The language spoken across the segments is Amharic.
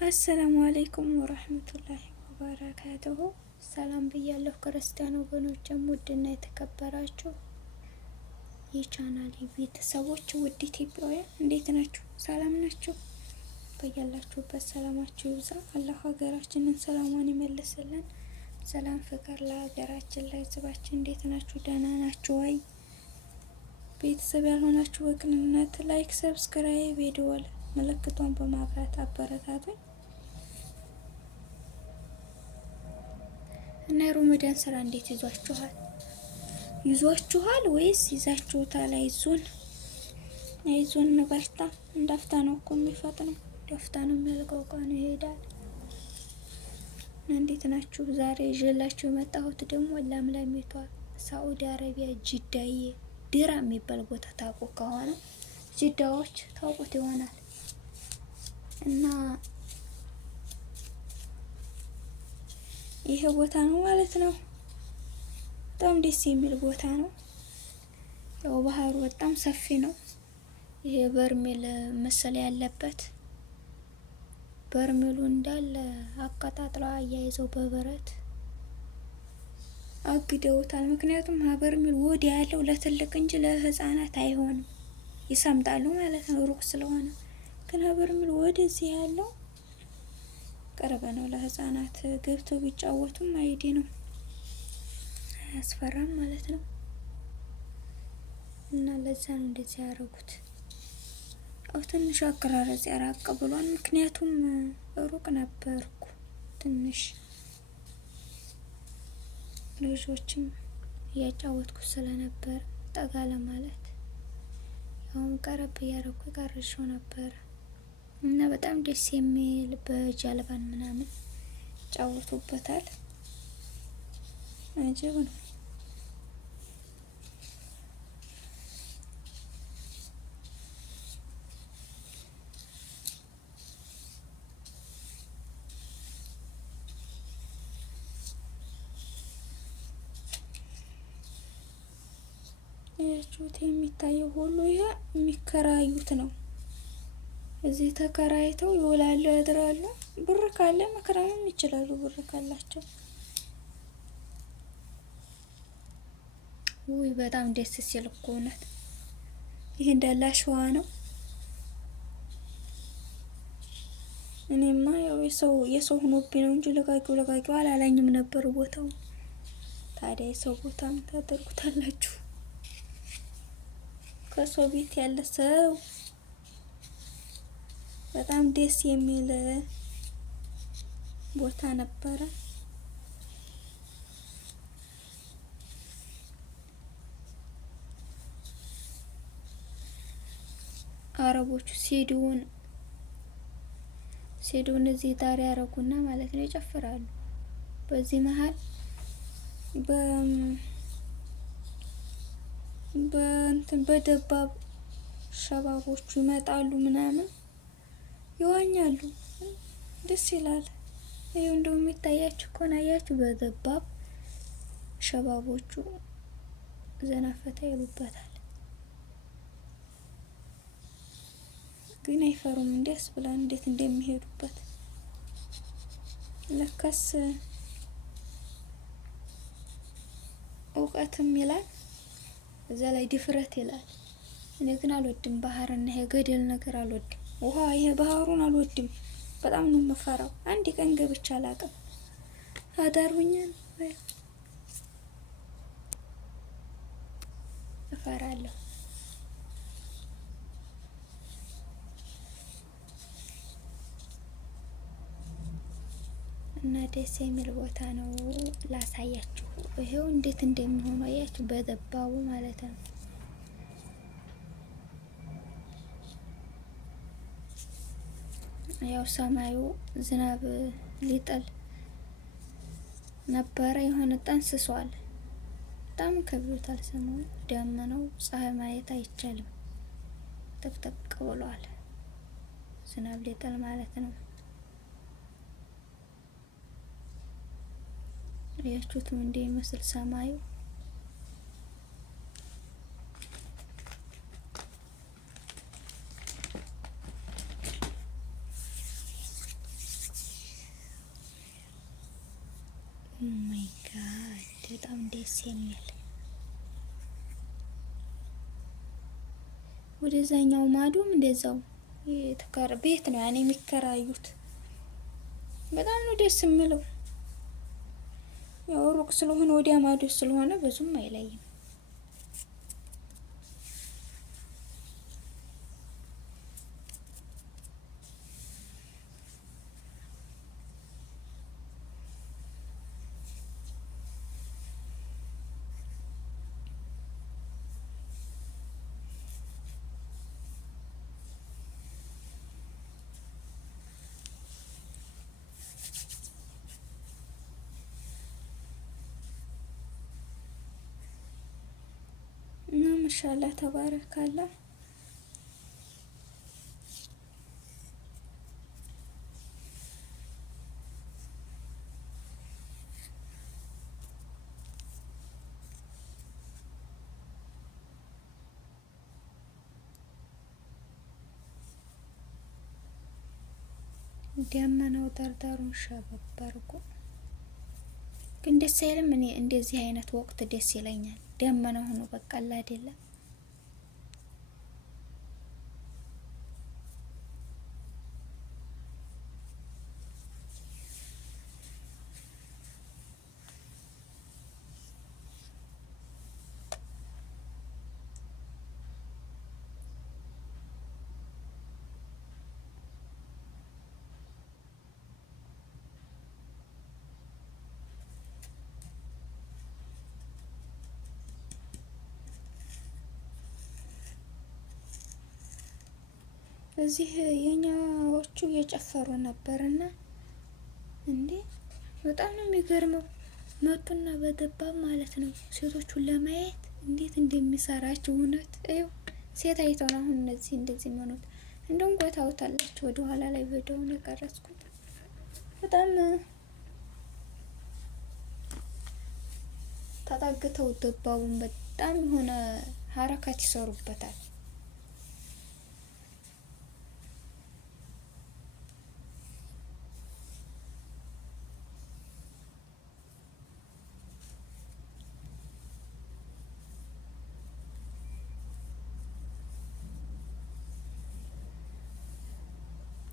አሰላሙ አለይኩም ወራህመቱላሂ ወበረካቱሁ። ሰላም ብያለሁ ክርስቲያን ወገኖቼም ውድና የተከበራችሁ የቻናሌ ቤተሰቦች ውድ ኢትዮጵያውያን እንዴት ናችሁ? ሰላም ናችሁ? በያላችሁበት ሰላማችሁ ይብዛ። አላህ ሀገራችንን ሰላሟን ይመልስልን። ሰላም ፍቅር ለሀገራችን ለሕዝባችን። እንዴት ናችሁ? ደህና ናችሁ ወይ? ቤተሰብ ያልሆናችሁ በቅንነት ላይክ፣ ሰብስክራይብ፣ ቪዲዮ ምልክቷን በማብራት አበረታቱኝ እና የሮመዳን ስራ እንዴት ይዟችኋል? ይዟችኋል ወይስ ይዛችሁታል? አይዞን ንበርታ። እንዳፍታ ነው እኮ የሚፈጥነው፣ እንዳፍታ ነው የሚያልቀው፣ ቀኑ ይሄዳል። እንዴት ናችሁ? ዛሬ ይዤላችሁ የመጣሁት ደግሞ ለምለሚቷ ሳኡዲ አረቢያ ጅዳዬ ድራ የሚባል ቦታ ታውቁ ከሆነ ጅዳዎች ታውቁት ይሆናል እና ይሄ ቦታ ነው ማለት ነው። በጣም ደስ የሚል ቦታ ነው። ያው ባህሩ በጣም ሰፊ ነው። ይሄ በርሜል መሰለ ያለበት በርሜሉ እንዳለ አቀጣጥለው አያይዘው በብረት አግደውታል። ምክንያቱም በርሜል ወዲያ ያለው ለትልቅ እንጂ ለህፃናት አይሆንም፣ ይሰምጣሉ ማለት ነው ሩቅ ስለሆነ። ግን በርሜል ወደዚህ ያለው ቅርብ ነው፣ ለህፃናት ገብተው ቢጫወቱም አይዲ ነው፣ አያስፈራም ማለት ነው። እና ለዛ ነው እንደዚህ ያደረጉት። ያው ትንሽ አቀራረጽ ያራቅ ብሏል፣ ምክንያቱም ሩቅ ነበርኩ ትንሽ ልጆችም እያጫወትኩ ስለነበር ጠጋ ለማለት ያውም ቀረብ እያደረኩ ቀርሼው ነበር እና በጣም ደስ የሚል በጀልባን ምናምን ጫወቱበታል። አጀብ ነው። ያችሁት የሚታየው ሁሉ ይሄ የሚከራዩት ነው። እዚህ ተከራይተው ይውላሉ ያድራሉ። ብር ካለ መከራየም ይችላሉ፣ ብር ካላቸው። ውይ በጣም ደስ ሲል እኮ እውነት። ይሄ እንዳለ አሸዋ ነው። እኔማ ያው የሰው ሆኖብኝ ነው እንጂ ለቃቂው አላለኝም ነበር ቦታው። ታዲያ የሰው ቦታም ታደርጉታላችሁ። ከሰው ቤት ያለ ሰው በጣም ደስ የሚል ቦታ ነበረ። አረቦቹ ሲዲውን እዚህ ዳር ያረጉና ማለት ነው ይጨፍራሉ። በዚህ መሃል በደባብ ሸባቦቹ ይመጣሉ ምናምን ይዋኛሉ። ደስ ይላል። ይሄው እንደው የሚታያችሁ ከሆነ አያችሁ፣ በደባብ ሸባቦቹ ዘናፈታ ይሉበታል። ግን አይፈሩም። እንዴስ ብላ እንዴት እንደሚሄዱበት ለካስ እውቀትም ይላል፣ እዛ ላይ ድፍረት ይላል። እኔ ግን አልወድም ባህርና ይሄ ገደል ነገር አልወድም። ውሃ ይሄ ባህሩን አልወድም፣ በጣም ነው የምፈራው። አንድ ቀን ገብቼ አላውቅም። አዳሩኛል እፈራለሁ። እና ደስ የሚል ቦታ ነው ላሳያችሁ። ይሄው እንዴት እንደሚሆኑ አያችሁ፣ በደባቡ ማለት ነው። ያው ሰማዩ ዝናብ ሊጥል ነበረ፣ የሆነ ጠንስሷል። በጣም ከብዶታል ሰማዩ። ደመናው ፀሐይ ማየት አይቻልም፣ ጥቅጥቅ ብሏል። ዝናብ ሊጥል ማለት ነው። ያችሁት እንደ ይመስል ሰማዩ ማይ ጋድ በጣም ደስ የሚል ወደዛኛው ማዶም እንደዛው የተከራ ቤት ነው ያኔ የሚከራዩት። በጣም ነው ደስ የሚለው። ያው ሩቅ ስለሆነ ወዲያ ማዶ ስለሆነ ብዙም አይለይም። እና ማሻአላህ ተባረካላ። ደመናው ዳርዳሩን ሸበብ አድርጎ ግን ደስ አይልም። እኔ እንደዚህ አይነት ወቅት ደስ ይለኛል። ደመና ሆኖ በቃ አይደለም። እዚህ የኛዎቹ እየጨፈሩ ነበርና እንዴ በጣም ነው የሚገርመው። መጡና በደባብ ማለት ነው ሴቶቹን ለማየት እንዴት እንደሚሰራቸው እውነት እዩ። ሴት አይተው ነው አሁን እነዚህ እንደዚህ የሚሆኑት። እንደውም ቆይታውታላችሁ ወደ ኋላ ላይ ቪዲዮውን የቀረጽኩት በጣም ተጣግተው ደባቡን በጣም የሆነ ሀረካት ይሰሩበታል።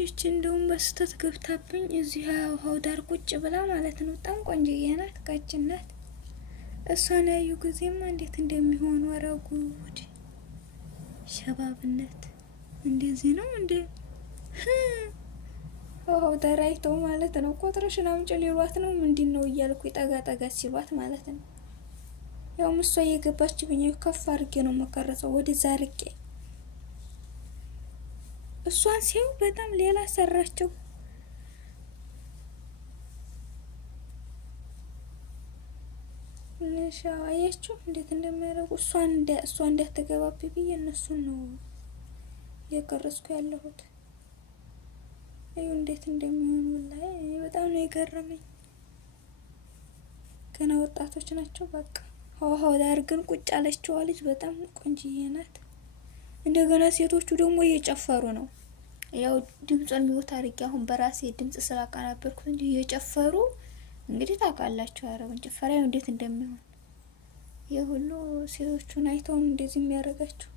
ይቺ እንደውም በስተት ገብታብኝ እዚህ ውሃው ዳር ቁጭ ብላ ማለት ነው። በጣም ቆንጆዬ ናት፣ ቀጭን ናት። እሷን ያዩ ጊዜማ እንዴት እንደሚሆኑ ኧረ ጉድ! ሸባብነት እንደዚህ ነው እንዴ? ውሃው ዳር አይተው ማለት ነው። ቆጥረሽን አምጪ ሊሏት ነው ምንድን ነው እያልኩ ጠጋ ጠጋ ሲሏት ማለት ነው። ያው እሷ እየገባች ብኝ ከፍ አድርጌ ነው መቀረጸው ወደዛ አርቄ እሷን ሲው በጣም ሌላ ሰራቸው። ለሻው አያችሁ እንዴት እንደሚያደርጉ። እሷ እንዳትገባብኝ ብዬ እነሱን ነው እየቀረጽኩ ያለሁት። እዩ እንዴት እንደሚሆኑ ላይ በጣም ነው የገረመኝ። ገና ወጣቶች ናቸው። በቃ ውሃው ዳር ግን ቁጭ አለችዋ ልጅ በጣም ቆንጅዬ ናት። እንደገና ሴቶቹ ደግሞ እየጨፈሩ ነው። ያው ድምጹን ሚውት አድርጌ አሁን በራሴ ድምጽ ስላቀናበርኩት እንጂ እየጨፈሩ እንግዲህ ታውቃላችሁ አረብን ጭፈራ እንዴት እንደሚሆን የሁሉ ሴቶቹን አይተው እንደዚህ የሚያደርጋቸው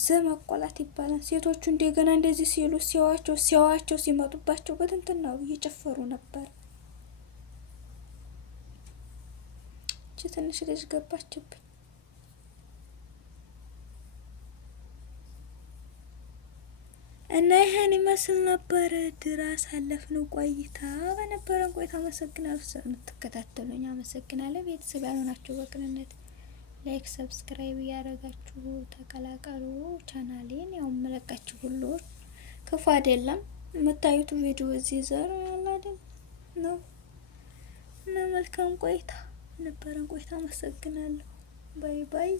ዘመቆላት ይባላል። ሴቶቹ እንደገና እንደዚህ ሲሉ ሲያዋቸው ሲመጡባቸው በትንትን ነው እየጨፈሩ ነበር። እቺ ትንሽ ልጅ ገባችብኝ። እና ይሄን ይመስል ነበር ድራስ አለፍነው ቆይታ። በነበረን ቆይታ አመሰግናለሁ ስለምትከታተሉኝ አመሰግናለሁ። ቤተሰብ ያልሆናችሁ በቅንነት ላይክ ሰብስክራይብ እያደረጋችሁ ተቀላቀሉ ቻናሌን። ያው መለቃችሁ ሁሉ ክፉ አይደለም። የምታዩት ቪዲዮ እዚህ ዘር አይደል ነው። እና መልካም ቆይታ ነበረን ቆይታ አመሰግናለሁ። ባይ ባይ።